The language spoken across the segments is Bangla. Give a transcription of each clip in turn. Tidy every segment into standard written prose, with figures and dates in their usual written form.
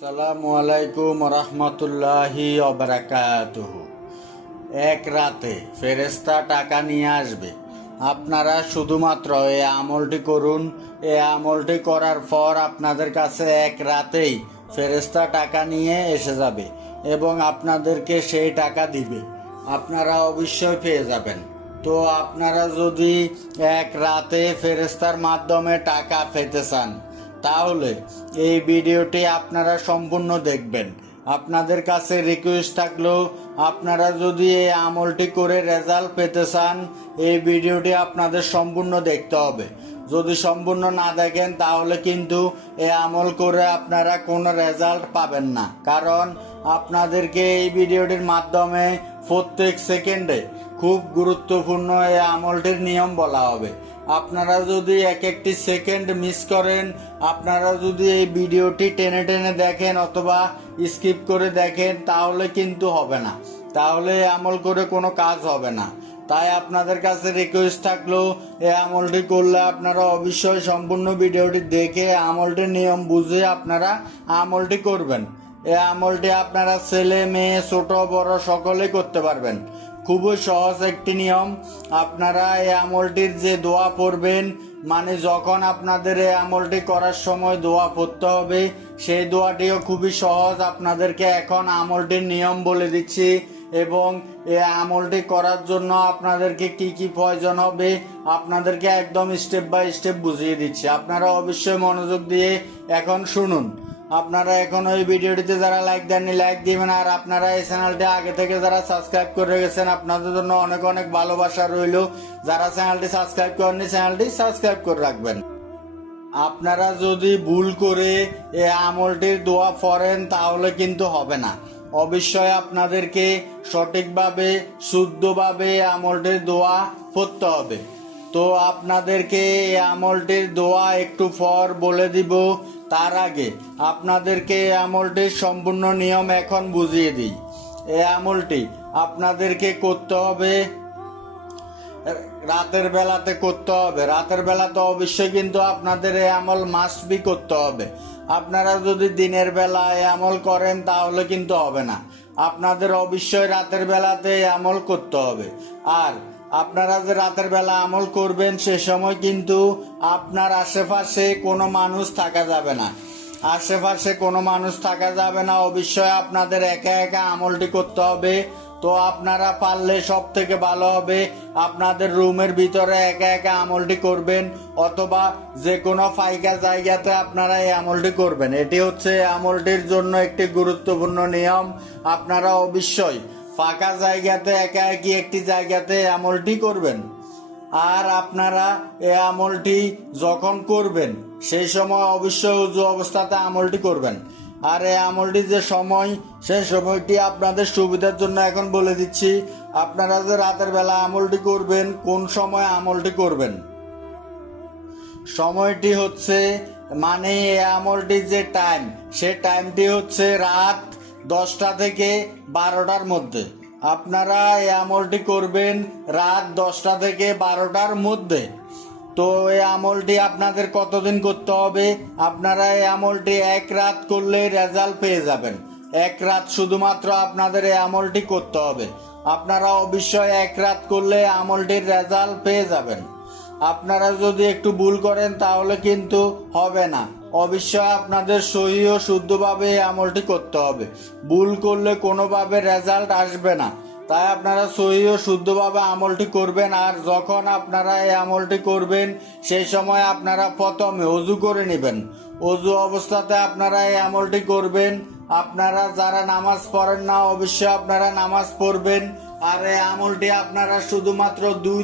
আসসালামু আলাইকুম রহমতুল্লাহি ওবারাকাতুহু। এক রাতে ফেরেশতা টাকা নিয়ে আসবে। আপনারা শুধুমাত্র এই আমলটি করুন। এই আমলটি করার পর আপনাদের কাছে এক রাতেই ফেরেশতা টাকা নিয়ে এসে যাবে এবং আপনাদেরকে সেই টাকা দিবে। আপনারা অবশ্যই পেয়ে যাবেন। তো আপনারা যদি এক রাতে ফেরেশতার মাধ্যমে টাকা পেতে চান তাহলে এই ভিডিওটি আপনারা সম্পূর্ণ দেখবেন। আপনাদের কাছে রিকোয়েস্ট থাকলো, আপনারা যদি এই আমলটি করে রেজাল্ট পেতে চান এই ভিডিওটি আপনাদের সম্পূর্ণ দেখতে হবে। যদি সম্পূর্ণ না দেখেন তাহলে কিন্তু এই আমল করে আপনারা কোনো রেজাল্ট পাবেন না, কারণ আপনাদেরকে এই ভিডিওটির মাধ্যমে প্রত্যেক সেকেন্ডে খুব গুরুত্বপূর্ণ এই আমলটির নিয়ম বলা হবে। আপনারা যদি এক একটি সেকেন্ড মিস করেন, আপনারা যদি এই ভিডিওটি টেনে টেনে দেখেন অথবা স্কিপ করে দেখেন তাহলে কিন্তু হবে না, তাহলে আমল করে কোনো কাজ হবে না। তাই আপনাদের কাছে রিকোয়েস্ট থাকলো, এই আমলটি করলে আপনারা অবশ্যই সম্পূর্ণ ভিডিওটি দেখে আমলটির নিয়ম বুঝে আপনারা আমলটি করবেন। এই আমলটি আপনারা ছেলে মেয়ে ছোট বড় সকলেই করতে পারবেন। খুবই সহজ একটি নিয়ম। আপনারা এই আমলটির যে দোয়া পড়বেন, মানে যখন আপনাদের এই আমলটি করার সময় দোয়া পড়তে হবে, সেই দোয়াটিও খুবই সহজ। আপনাদেরকে এখন আমলটির নিয়ম বলে দিচ্ছি এবং এই আমলটি করার জন্য আপনাদেরকে কি কি প্রয়োজন হবে আপনাদেরকে একদম স্টেপ বাই স্টেপ বুঝিয়ে দিচ্ছি। আপনারা অবশ্যই মনোযোগ দিয়ে এখন শুনুন। আপনারা এখন ওই ভিডিওটিতে যারা লাইক দেননি লাইক দিবেন, আর আপনারা এই চ্যানেলটি আগে থেকে যারা সাবস্ক্রাইব করে গেছেন আপনাদের জন্য অনেক অনেক ভালোবাসা রইল। যারা চ্যানেলটি সাবস্ক্রাইব করেননি চ্যানেলটি সাবস্ক্রাইব করে রাখবেন। আপনারা যদি ভুল করে এই আমলটির দোয়া পড়েন তাহলে কিন্তু হবে না। অবশ্যই আপনাদেরকে সঠিকভাবে শুদ্ধভাবে আমলটির দোয়া পড়তে হবে। তো আপনাদেরকে এই আমলটির দোয়া একটু পর বলে দিব, তার আগে আপনাদেরকে এই আমলটির সম্পূর্ণ নিয়ম এখন বুঝিয়ে দিই। এই আমলটি আপনাদেরকে করতে হবে রাতের বেলাতে করতে হবে। রাতের বেলাতে অবশ্যই কিন্তু আপনাদের এই আমল মাস্ট বি করতে হবে। আপনারা যদি দিনের বেলা এই আমল করেন তাহলে কিন্তু হবে না। আপনাদের অবশ্যই রাতের বেলাতে এই আমল করতে হবে। আর আপনারা যে রাতের বেলা আমল করবেন সে সময় কিন্তু আপনার আশেপাশে কোনো মানুষ থাকা যাবে না। আশেপাশে কোনো মানুষ থাকা যাবে না। অবশ্যই আপনাদের একা একা আমলটি করতে হবে। তো আপনারা পারলে সব থেকে ভালো হবে আপনাদের রুমের ভিতরে একা একা আমলটি করবেন, অথবা যে কোনো ফাঁকা জায়গাতে আপনারা এই আমলটি করবেন। এটি হচ্ছে আমলটির জন্য একটি গুরুত্বপূর্ণ নিয়ম। আপনারা অবশ্যই ফাঁকা জায়গাতে একা একই একটি জায়গাতে আমলটি করবেন। আর আপনারা এই আমলটি যখন করবেন সেই সময় অবশ্যই ওযু অবস্থাতে আমলটি করবেন। আর এই আমলটি যে সময়, সেই সময়টি আপনাদের সুবিধার জন্য এখন বলে দিচ্ছি। আপনারা যে রাতের বেলা আমলটি করবেন, কোন সময় আমলটি করবেন সময়টি হচ্ছে, মানে এই আমলটির যে টাইম, সে টাইমটি হচ্ছে রাত 10টা থেকে 12টার মধ্যে। আপনারা এই আমলটি করবেন রাত 10টা থেকে 12টার মধ্যে। তো এই আমলটি আপনাদের কতদিন করতে হবে? আপনারা এই আমলটি এক রাত করলে রেজাল্ট পেয়ে যাবেন। এক রাত শুধুমাত্র আপনাদের এই আমলটি করতে হবে। আপনারা অবশ্যই এক রাত করলে আমলটির রেজাল্ট পেয়ে যাবেন। আপনারা যদি একটু ভুল করেন তাহলে কিন্তু হবে না। অবশ্যই আপনাদের সহি ও শুদ্ধভাবে এই আমলটি করতে হবে। ভুল করলে কোনোভাবে রেজাল্ট আসবে না। তাই আপনারা সহি ও শুদ্ধভাবে আমলটি করবেন। আর যখন আপনারা এই আমলটি করবেন সেই সময় আপনারা প্রথমে ওযু করে নেবেন। ওযু অবস্থাতে আপনারা এই আমলটি করবেন। আপনারা যারা নামাজ পড়েন না অবশ্যই আপনারা নামাজ পড়বেন। আর এই আমলটি আপনারা শুধুমাত্র 2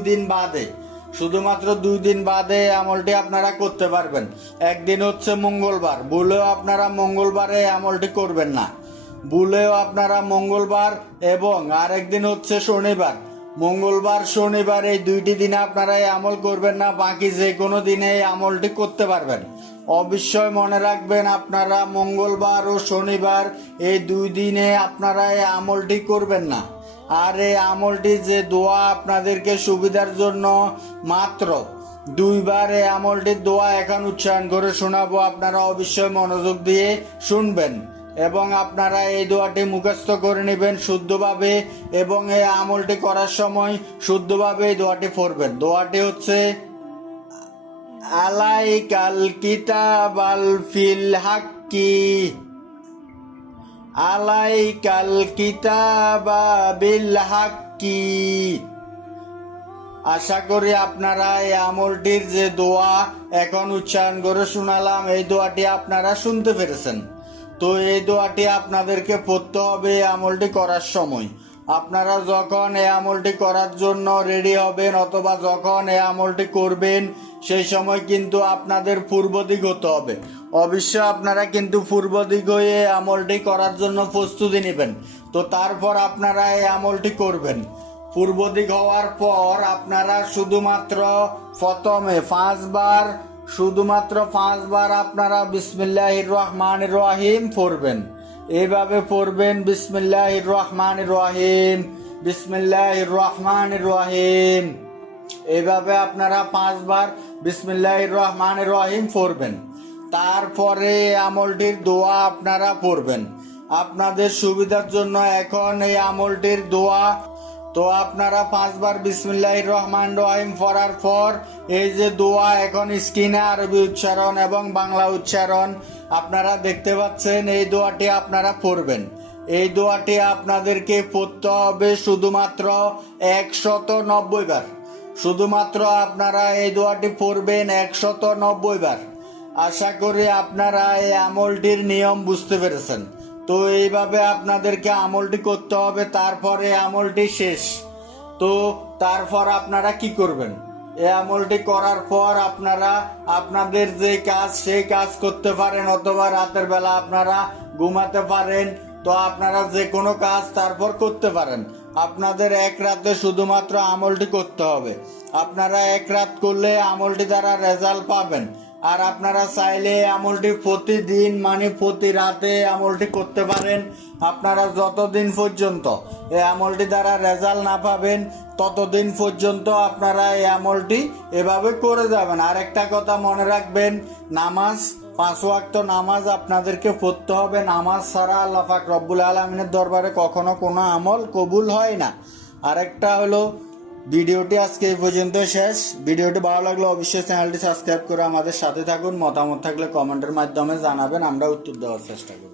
দিন বাদে আমলটি আপনারা করতে পারবেন। একদিন হচ্ছে মঙ্গলবার, ভুলেও আপনারা মঙ্গলবারে আমলটি করবেন না। ভুলেও আপনারা মঙ্গলবার এবং আরেকদিন হচ্ছে শনিবার। মঙ্গলবার শনিবার এই 2টি দিনে আপনারা এই আমল করবেন না, বাকি যে কোনো দিনে এই আমলটি করতে পারবেন। অবশ্যই মনে রাখবেন আপনারা মঙ্গলবার ও শনিবার এই 2 দিনে আপনারা এই আমলটি করবেন না। আর এই আমলটি যে দোয়া আপনাদেরকে সুবিধার জন্য মাত্র 2বার এই আমলটির দোয়া এখন উচ্চারণ করে শোনাবো। আপনারা অবশ্যই মনোযোগ দিয়ে শুনবেন। এবং আপনারা এই দোয়াটি মুখস্থ করে নেবেন শুদ্ধভাবে, এবং এই আমলটি করার সময় শুদ্ধভাবে এই দোয়াটি পড়বেন। দোয়াটি হচ্ছে আলাইকাল কিতাবাল ফিল হাক্কি, আলাইকাল কিতাবা বিল হাক্কি। আশা করি আপনারা এই আমলটির যে দোয়া এখন উচ্চারণ করে শোনালাম, এই দোয়াটি আপনারা শুনতে পেরেছেন। তো এই দোয়াটি আপনাদেরকে পড়তে হবে এই আমলটি করার সময়। আপনারা যখন এই আমলটি করার জন্য রেডি হবেন অথবা যখন এই আমলটি করবেন, সেই সময় কিন্তু আপনাদের পূর্ব দিক হতে হবে। অবশ্যই আপনারা কিন্তু পূর্ব দিক হয়ে এই আমলটি করার জন্য প্রস্তুতি নেবেন। তো তারপর আপনারা এই আমলটি করবেন। পূর্ব দিক হওয়ার পর আপনারা শুধুমাত্র প্রথমে 5 বার, শুধুমাত্র 5 বার আপনারা বিসমিল্লাহির রহমানির রহিম পড়বেন। এইভাবে পড়বেন, বিসমিল্লাহির রহমানির রহিম, বিসমিল্লাহির রহমানির রহিম। এইভাবে আপনারা 5 বার বিসমিল্লাহির রহমানির রহিম পড়বেন। তারপরে আমলটির দোয়া আপনারা পড়বেন। আপনাদের সুবিধার জন্য এখন এই আমলটির দোয়া, তো আপনারা 5 বার বিসমিল্লাহির রহমান রহিম পড়ার পর এই যে দোয়া এখন স্ক্রিনে আরবি উচ্চারণ এবং বাংলা উচ্চারণ আপনারা দেখতে পাচ্ছেন, এই দোয়াটি আপনারা পড়বেন। এই দোয়াটি আপনাদেরকে পড়তে হবে শুধুমাত্র 190 বার। শুধুমাত্র আপনারা এই দোয়াটি পড়বেন 190 বার। আশা করি আপনারা এই আমলটির নিয়ম বুঝতে পেরেছেন। তো এইভাবে আপনাদেরকে আমলটি করতে হবে। তারপরে আমলটি শেষ। তো তারপর আপনারা কি করবেন? এই আমলটি করার পর আপনারা আপনাদের যে কাজ সেই কাজ করতে পারেন, অথবা রাতের বেলা আপনারা ঘুমাতে পারেন। তো আপনারা যে কোনো কাজ তারপর করতে পারেন। আপনাদের এক রাতে শুধুমাত্র আমলটি করতে হবে। আপনারা এক রাত করলে আমলটি দ্বারা রেজাল্ট পাবেন। আর আপনারা চাইলে আমলটি প্রতিদিন মানে প্রতি রাতে আমলটি করতে পারেন। আপনারা যতদিন পর্যন্ত এই আমলটি দ্বারা রেজাল্ট না পাবেন ততদিন পর্যন্ত আপনারা এই আমলটি এভাবে করে যাবেন। আর একটা কথা মনে রাখবেন, নামাজ 5 ওয়াক্ত নামাজ আপনাদেরকে পড়তে হবে। নামাজ ছাড়া আল্লাহ পাক রব্বুল আলামিনের দরবারে কখনো কোনো আমল কবুল হয় না। আরেকটা হলো, ভিডিওটি আজকে এই পর্যন্ত শেষ। ভিডিওটি ভালো লাগলে অবশ্যই চ্যানেলটি সাবস্ক্রাইব করে আমাদের সাথে থাকুন। মতামত থাকলে কমেন্টের মাধ্যমে জানাবেন, আমরা উত্তর দেওয়ার চেষ্টা করব।